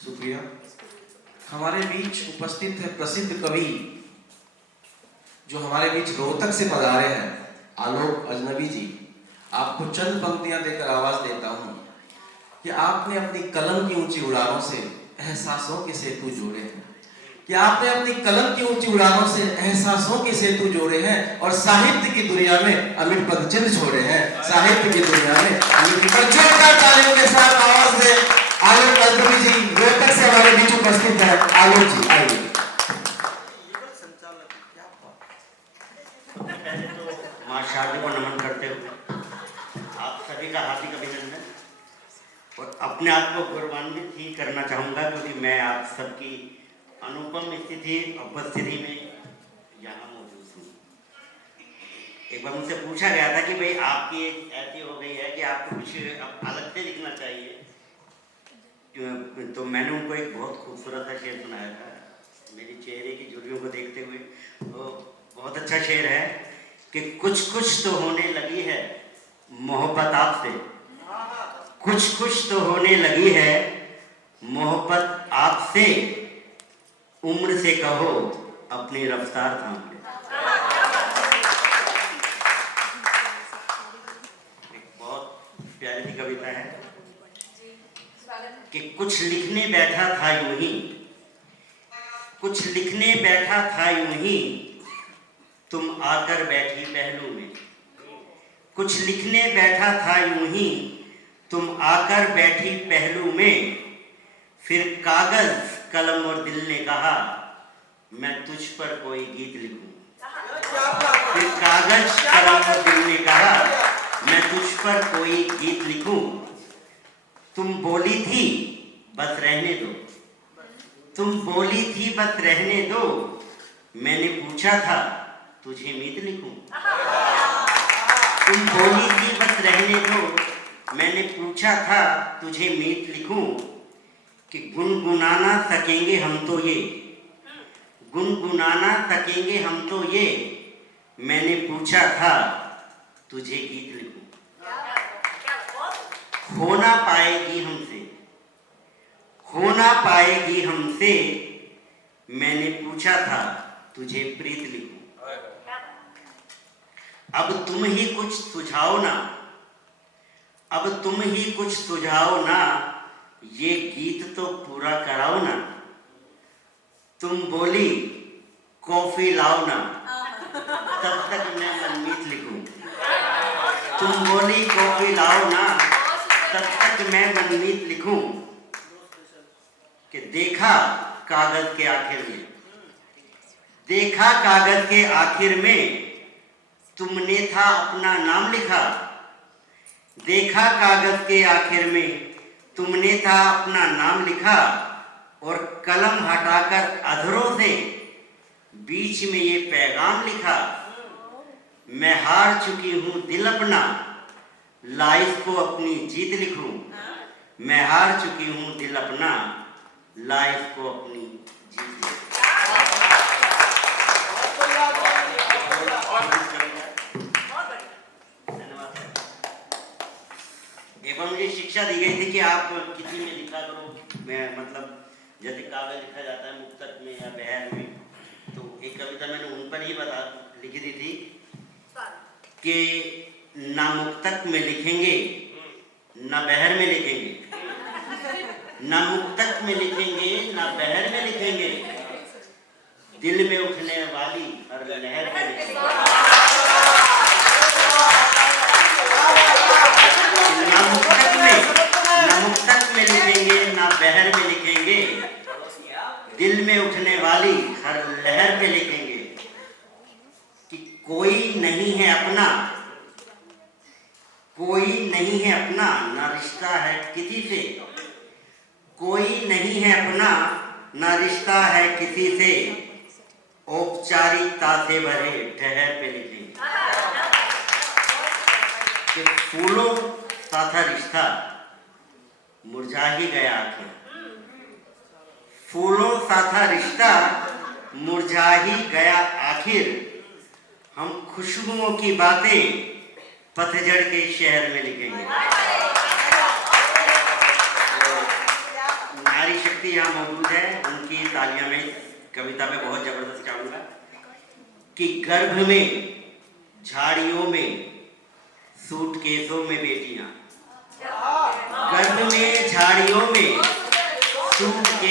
शुक्रिया। हमारे बीच उपस्थित है प्रसिद्ध कवि जो हमारे बीच रोहतक से पधारे हैं, आलोक अजनबी जी। आपको चंद पंक्तियां देकर आवाज देता हूं कि आपने अपनी कलम की ऊंची उड़ानों से एहसासों के सेतु जोड़े हैं, कि आपने अपनी कलम की ऊंची उड़ानों से एहसासों के सेतु जोड़े हैं और साहित्य की दुनिया में अमिट पदचिन्ह छोड़े हैं। साहित्य की दुनिया में अमिट पदचिन्ह तालियों के साथ आवाज दे आलोक अजनबी जी रोहतक से हमारे बीच उपस्थित है। आलोक जी आइए। पहले तो मां शारदा को नमन करते हुए आप सभी का हार्दिक अभिनंदन और अपने आप को गौरवान्वित ही करना चाहूँगा, क्योंकि मैं आप सबकी अनुपम स्थिति उपस्थिति में यहाँ मौजूद हूँ। एक बार मुझसे पूछा गया था कि भाई आपकी एज ऐसी हो गई है कि आपको कुछ अलग से लिखना चाहिए, तो मैंने उनको एक बहुत खूबसूरत सा शेर सुनाया था मेरी चेहरे की झुर्रियों को देखते हुए। तो बहुत अच्छा शेर है कि कुछ कुछ तो होने लगी है मोहब्बत आपसे, कुछ कुछ तो होने लगी है मोहब्बत आपसे, उम्र से कहो अपनी रफ्तार थाम ले। एक बहुत प्यारी सी कविता है कि कुछ लिखने बैठा था यूं ही, कुछ लिखने बैठा था यूं ही, तुम आकर बैठी पहलू में। कुछ लिखने बैठा था यूं ही, तुम आकर बैठी पहलू में। फिर कागज कलम और दिल ने कहा मैं तुझ पर कोई गीत लिखूं। फिर कागज कलम और दिल ने कहा मैं तुझ पर कोई गीत लिखूं। तुम बोली थी बस रहने दो, तुम बोली थी बस रहने दो, मैंने पूछा था तुझे मीत लिखूं। तुम बोली थी बस रहने दो, मैंने पूछा था तुझे मीत लिखूं। कि गुनगुनाना सकेंगे हम तो ये, गुनगुनाना सकेंगे हम तो ये, मैंने पूछा था तुझे गीत लिखूं। होना पाएगी हमसे, होना पाएगी हमसे, मैंने पूछा था तुझे प्रीत लिखूं। अब तुम ही कुछ सुझाओ ना, अब तुम ही कुछ सुझाओ ना, ये गीत तो पूरा कराओ ना। तुम बोली कॉफी लाओ ना, तब तक मैं मनमीत लिखूं। तुम बोली कॉफी लाओ ना, तब तक मैं मनमीत लिखूं। कि देखा कागज के आखिर में, देखा कागज के आखिर में, तुमने था अपना नाम लिखा। देखा कागज के आखिर में, तुमने था अपना नाम लिखा और कलम हटाकर अधरों से बीच में ये पैगाम लिखा। मैं हार चुकी हूँ दिल अपना, लाइफ को अपनी जीत लिखूं। मैं हार चुकी हूँ दिल अपना, लाइफ को अपनी जीत लिखूं। एक बार मुझे शिक्षा दी गई थी कि आप किसी में लिखा करो, मैं मतलब जैसे काव्य लिखा जाता है मुक्तक में या बहर में, तो एक कविता मैंने उन पर ही लिखी दी थी कि ना मुक्तक में लिखेंगे ना बहर में लिखेंगे, ना मुक्तक में लिखेंगे ना बहर में लिखेंगे, दिल में उठने वाली हर लहर में लिखेंगे। ना मुक्तक में लिखेंगे ना बहर में लिखेंगे, दिल में उठने वाली हर लहर पे लिखेंगे। कि कोई नहीं है अपना, कोई नहीं है अपना, ना रिश्ता है किसी से। कोई नहीं है अपना, ना रिश्ता है किसी से, औपचारिकता से भरे ठहर पे लिखेंगे। कि फूलों सा था रिश्ता मुरझा ही गया आखिर, फूलों सा था रिश्ता मुरझा ही गया आखिर। हम खुशबुओं की बातें पतझड़ के शहर में लिखेंगे। नारी शक्ति यहाँ मौजूद है, उनकी तालियां मैं कविता में बहुत जबरदस्त चाहूंगा कि गर्भ में, झाड़ियों में, सूटकेसों में बेटियां,